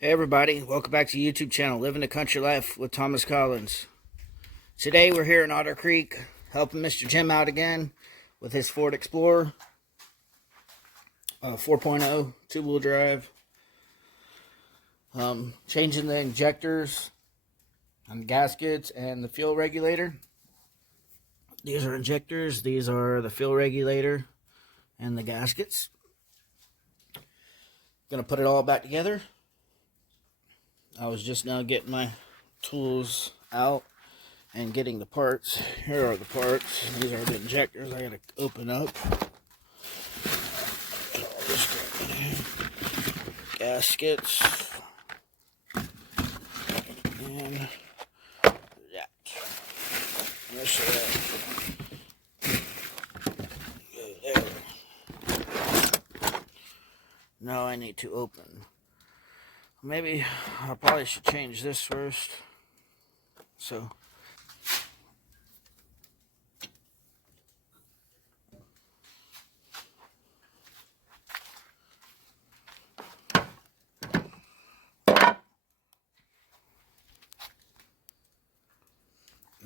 Hey everybody, welcome back to the YouTube channel, Living the Country Life with Thomas Collins. Today we're here in Otter Creek, helping Mr. Jim out again with his Ford Explorer 4.0 two-wheel drive. Changing the injectors on the gaskets and the fuel regulator. These are injectors, these are the fuel regulator and the gaskets. Gonna put it all back together. I was just now getting my tools out and getting the parts. Here are the parts. These are the injectors I gotta open up. Gaskets. And that. There's that. Go there. Now I need to open. Maybe I probably should change this first. So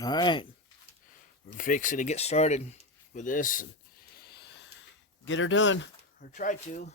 alright. We're fixing to get started with this and get her done. Or try to.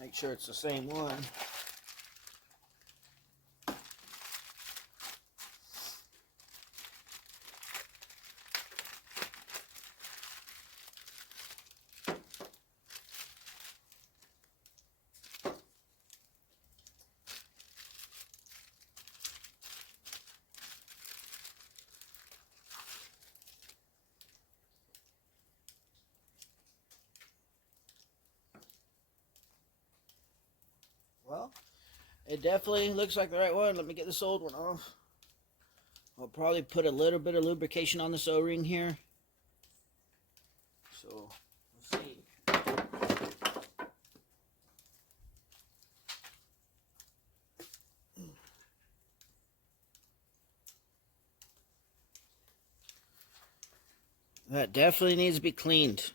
Make sure it's the same one. Well, it definitely looks like the right one. Let me get this old one off. I'll probably put a little bit of lubrication on this O-ring here. So, let's see. That definitely needs to be cleaned.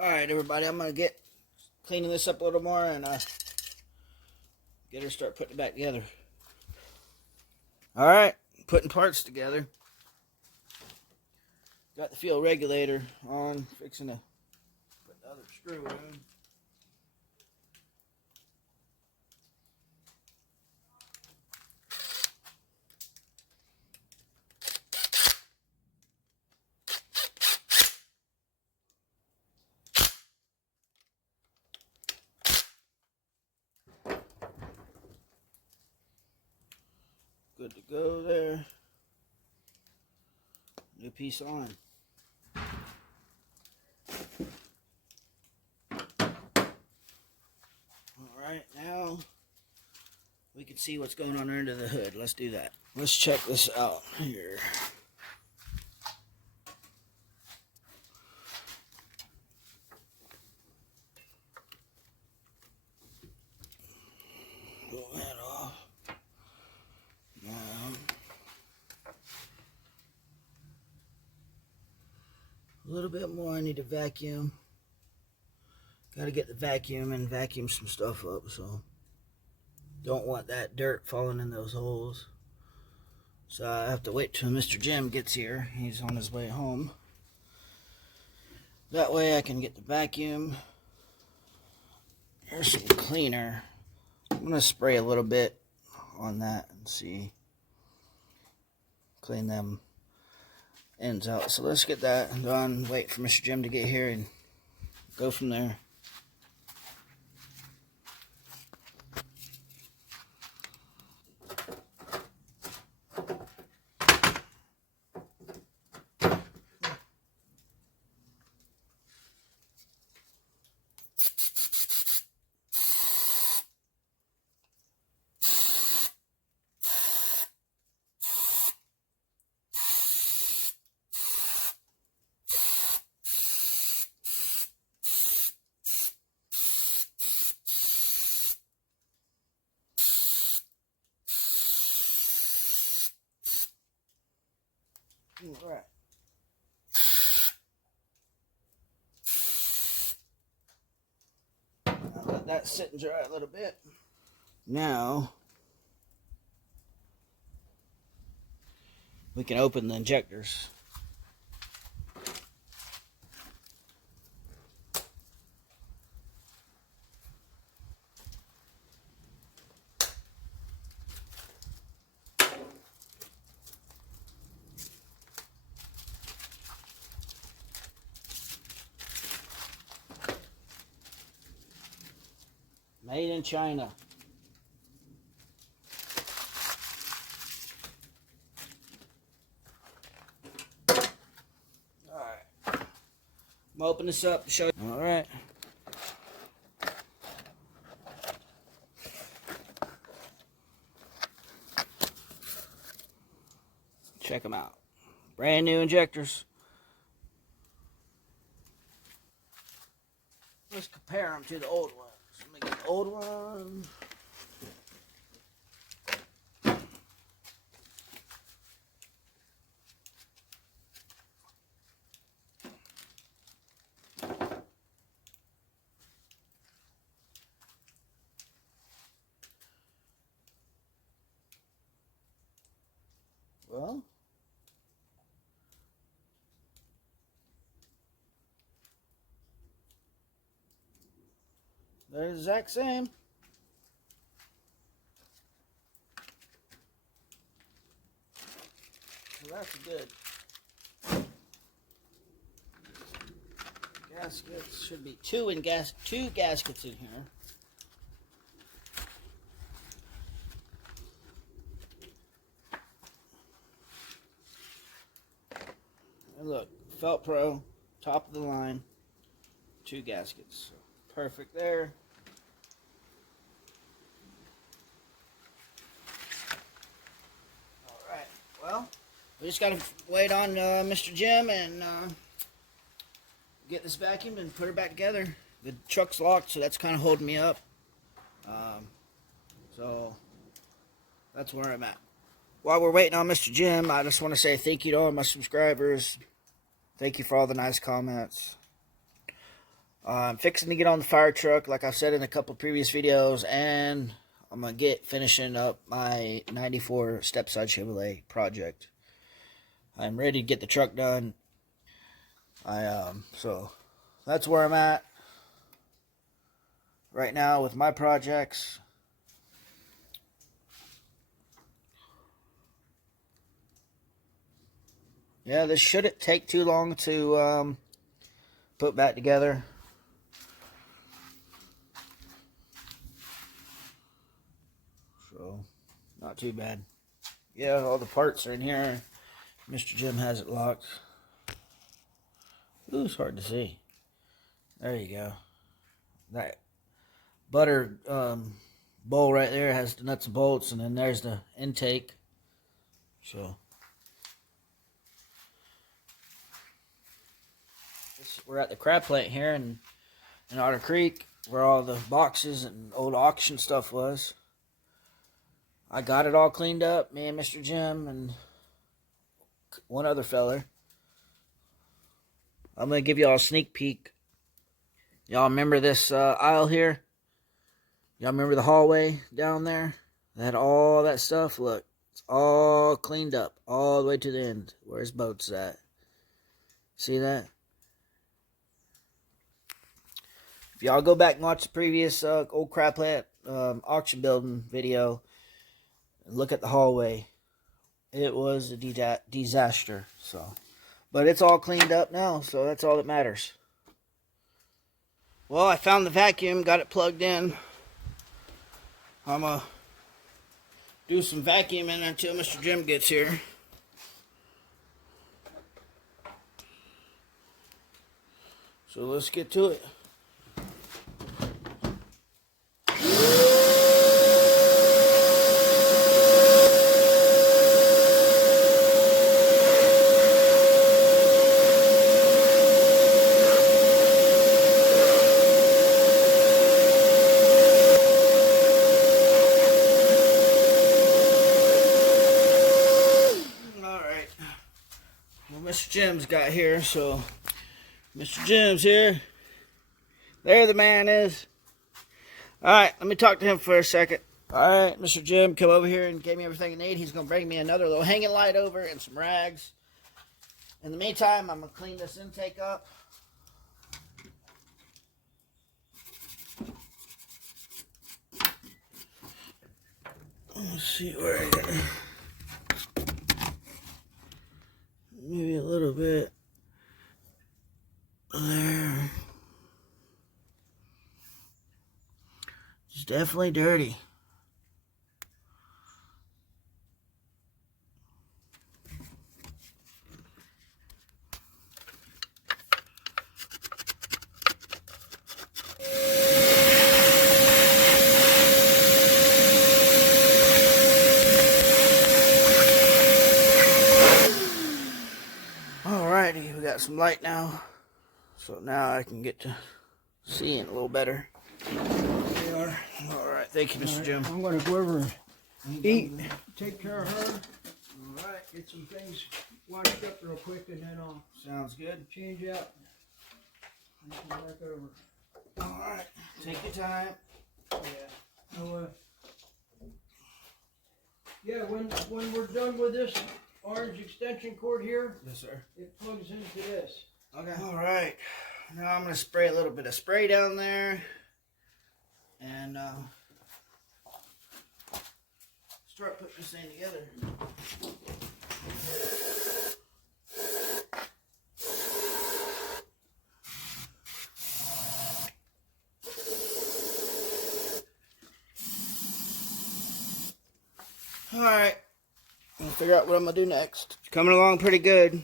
Alright everybody, I'm going to get cleaning this up a little more and get her start putting it back together. Alright, putting parts together. Got the fuel regulator on, fixing to put the other screw in. Good to go there. New piece on. Alright, now we can see what's going on under the hood. Let's do that. Let's check this out here. Pull that off. Now, a little bit more. I need to vacuum. Got to get the vacuum and vacuum some stuff up, so don't want that dirt falling in those holes. So I have to wait till Mr. Jim gets here. He's on his way home. That way I can get the vacuum. Here's some cleaner. I'm going to spray a little bit on that and see. Clean them ends out. So let's get that done. Wait for Mr. Jim to get here and go from there. All right. I'll let that sit and dry a little bit. Now we can open the injectors. Made in China. Alright. I'm gonna open this up to show you. Alright. Check them out. Brand new injectors. Let's compare them to the old ones. Let me get the old one. Well, they're the exact same. So that's good. Gaskets should be two gaskets in here. And look, Felt Pro, top of the line, 2 gaskets. So perfect there. Alright, well, we just got to wait on Mr. Jim and get this vacuumed and put her back together. The truck's locked, so that's kind of holding me up. So that's where I'm at. While we're waiting on Mr. Jim, I just want to say thank you to all my subscribers. Thank you for all the nice comments. I'm fixing to get on the fire truck, like I've said in a couple of previous videos, and I'm going to finishing up my 94 Stepside Chevrolet project. I'm ready to get the truck done. So that's where I'm at right now with my projects. Yeah, this shouldn't take too long to put back together. So, not too bad. Yeah, all the parts are in here. Mr. Jim has it locked. Ooh, it's hard to see. There you go. That butter bowl right there has the nuts and bolts, and then there's the intake. So we're at the crab plant here in Otter Creek, where all the boxes and old auction stuff was. I got it all cleaned up, me and Mr. Jim and one other feller. I'm going to give y'all a sneak peek. Y'all remember this aisle here? Y'all remember the hallway down there? That had all that stuff? Look, it's all cleaned up all the way to the end. Where's boats at? See that? If y'all go back and watch the previous old crab plant auction building video, and look at the hallway, it was a disaster. So, but it's all cleaned up now, so that's all that matters. Well, I found the vacuum, got it plugged in. I'm gonna do some vacuuming until Mr. Jim gets here. So let's get to it. Mr. Jim's got here, so Mr. Jim's here. There the man is. Alright, let me talk to him for a second. Alright, Mr. Jim come over here and gave me everything I need. He's going to bring me another little hanging light over and some rags. In the meantime, I'm going to clean this intake up. Let's see where I got it. Maybe a little bit there. It's definitely dirty. Alrighty, we got some light now, so now I can get to seeing a little better. There we are. Alright, thank you, Mr. Jim. I'm going to go over and eat, take care of her. Alright, get some things washed up real quick, and then I'll Sounds good. change out and come back over. Alright, take your time. Yeah. So, yeah, when we're done with this orange extension cord here, Yes, sir. it plugs into this. Okay. Alright, now I'm going to spray a little bit of spray down there. And start putting this thing together. Alright, I'm going to figure out what I'm going to do next. It's coming along pretty good.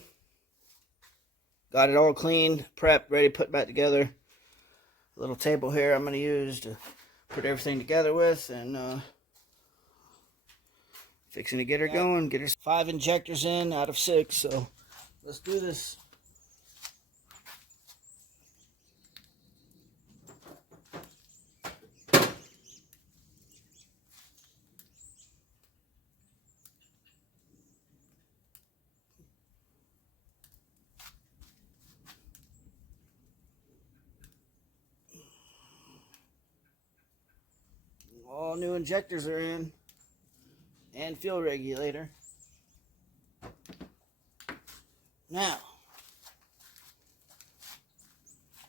Got it all cleaned, prepped, ready to put back together. A little table here I'm going to use to put everything together with, and fixing to get her going. Get her 5 injectors in out of 6, so let's do this. All new injectors are in, and fuel regulator. Now,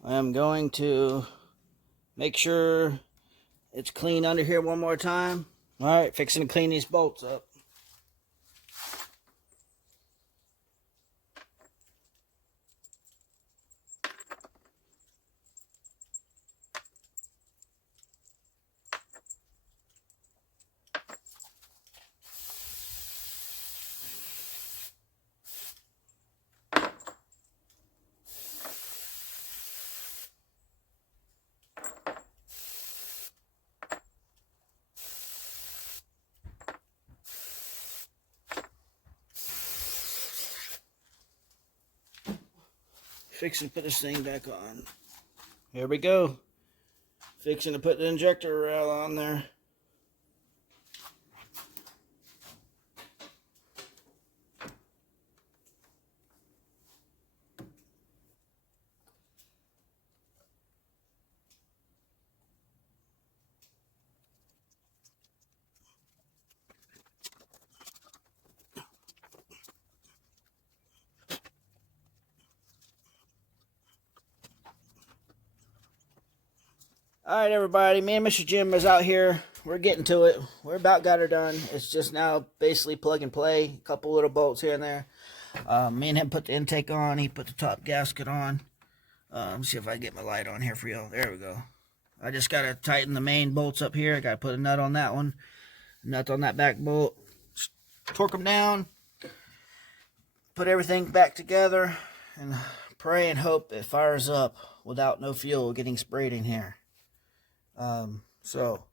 I am going to make sure it's clean under here one more time. Alright, fixing to clean these bolts up. fixing to put this thing back on. Here we go. Fixing to put the injector rail on there. Alright everybody, me and Mr. Jim is out here. We're getting to it. We're about got her done. It's just now basically plug and play. A couple little bolts here and there. Me and him put the intake on. He put the top gasket on. Let me see if I can get my light on here for y'all. There we go. I just got to tighten the main bolts up here. I got to put a nut on that one. Nut on that back bolt. Torque them down. Put everything back together. And pray and hope it fires up without no fuel getting sprayed in here. So,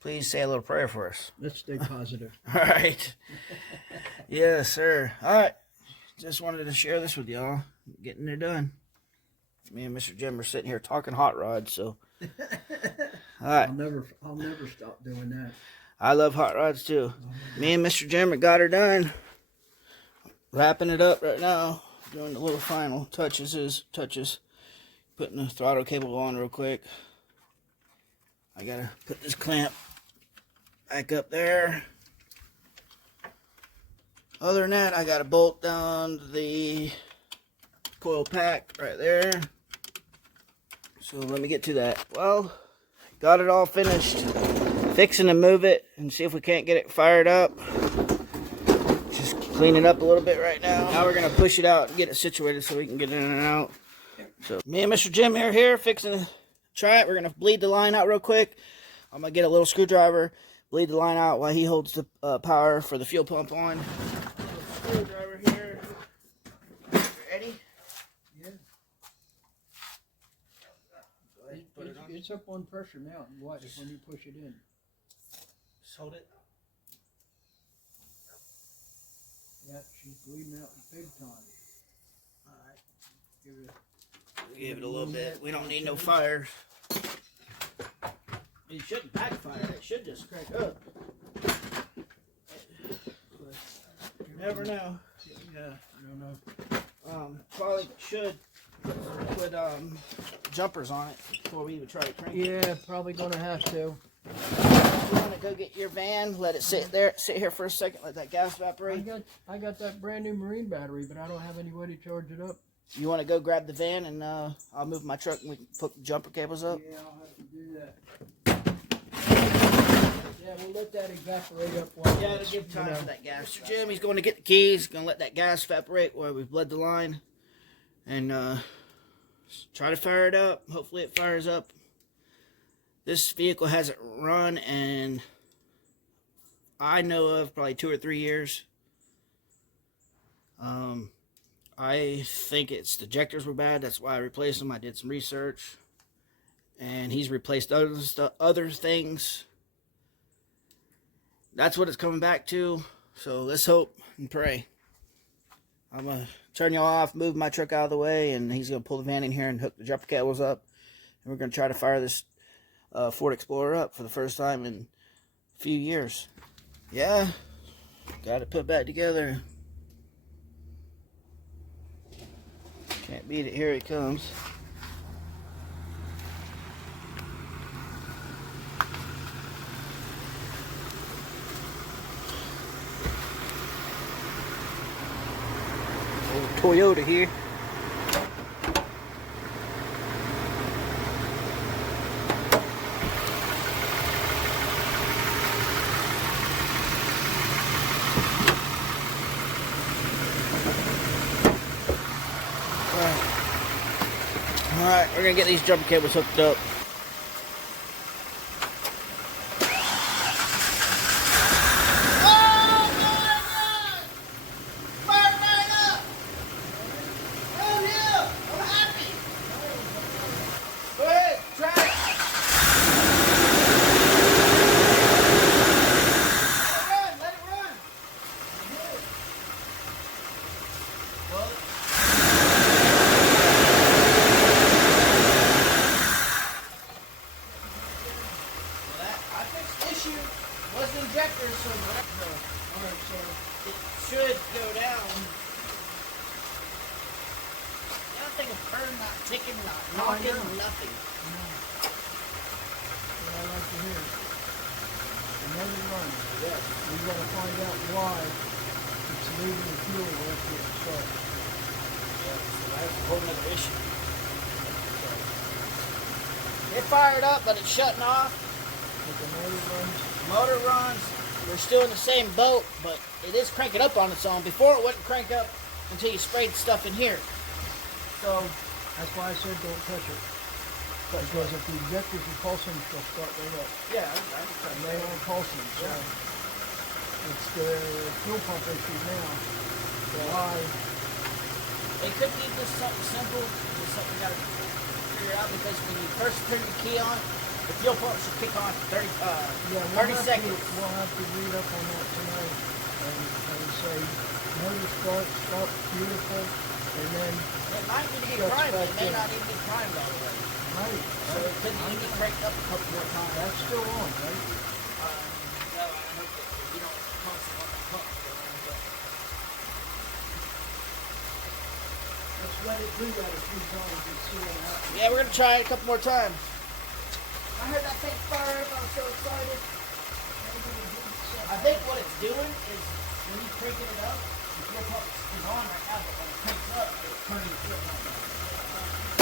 please say a little prayer for us. Let's stay positive. All right. Yes, sir. All right. Just wanted to share this with y'all. Getting it done. Me and Mr. Jim are sitting here talking hot rods, so. All right. I'll never stop doing that. I love hot rods too. Me and Mr. Jim got her done. Wrapping it up right now. Doing the little final touches. Putting the throttle cable on real quick. I gotta put this clamp back up there. Other than that, I gotta bolt down the coil pack right there. So let me get to that. Well, got it all finished. Fixing to move it and see if we can't get it fired up. Just clean it up a little bit right now. Now we're gonna push it out and get it situated so we can get in and out. So me and Mr. Jim are here fixing to try it. We're going to bleed the line out real quick. I'm going to get a little screwdriver, bleed the line out while he holds the power for the fuel pump on. Screwdriver here. Ready? Yeah. It's up on pressure now. Watch when you push it in. Just hold it. Yeah, she's bleeding out big time. Alright. Give it a little bit. We don't need no fires. It shouldn't backfire. It should just crank up. You never know. Yeah, I don't know. Probably should put jumpers on it before we even try to crank it. Yeah, probably gonna have to. You want to go get your van, let it sit here for a second, let that gas evaporate. I got that brand new marine battery, but I don't have any way to charge it up. You want to go grab the van and I'll move my truck and we can put the jumper cables up? Yeah, I'll have to do that. Yeah, we'll let that evaporate up. Yeah, it'll give time for that gas. Mr. Jim, he's going to get the keys, going to let that gas evaporate while we bled the line. And try to fire it up. Hopefully it fires up. This vehicle hasn't run in, I know of, probably 2 or 3 years. I think the injectors were bad. That's why I replaced them. I did some research. And he's replaced other things. That's what it's coming back to. So let's hope and pray. I'm going to turn y'all off, move my truck out of the way, and he's going to pull the van in here and hook the jumper cables up. And we're going to try to fire this Ford Explorer up for the first time in a few years. Yeah, got it put back together. Can't beat it. Here it comes. Toyota here. Alright, we're gonna get these jumper cables hooked up. should go down. Nothing occurred, not ticking, not knocking, nothing. What I like to hear. Another run. Yes. We got to find out why it's leaving the fuel after it starts. Yeah, so that's a whole other issue. It fired up, but it's shutting off. But the motor runs. Motor runs. We're still in the same boat, but it is cranking up on its own. Before it wouldn't crank up until you sprayed stuff in here. So that's why I said don't touch it. Because if the injectors are pulsing, they'll start right up. yeah, And they aren't pulsing, so it's the fuel pump issue now. So it could be just something simple, just something you gotta figure out, because when you first turn your key on, the fuel pump should kick on 30 seconds. We'll have to read up on that tonight and say motor start beautiful, and then It might need to be primed, but it may not even be primed all the way. right. So it could need to be cranked up a couple more times. That's still on, right? No, I hope that you don't pump it on the pump. Let's let it do that a few times and see what happens. Yeah, we're gonna try it a couple more times. I heard that thing fire up. I was so excited. I think what it's doing is when you cranking it up, the fuel pump is on right now, but when it cranks up, it's turning the fuel pump up.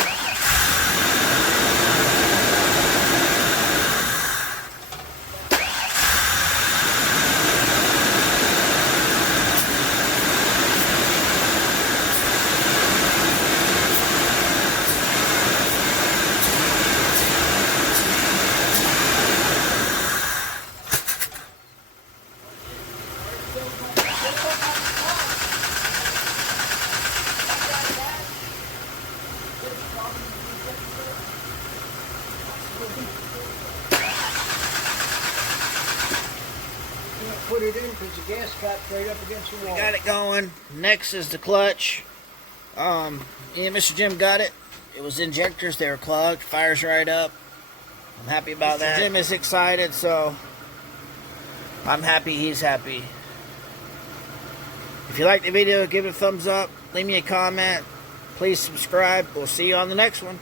Put it in because the gas cap's right up against the wall. Got it going. Next is the clutch. Me and Mr. Jim got it. It was injectors. They were clogged. Fires right up. I'm happy about that. Jim is excited, so I'm happy he's happy. If you liked the video, give it a thumbs up. Leave me a comment. Please subscribe. We'll see you on the next one.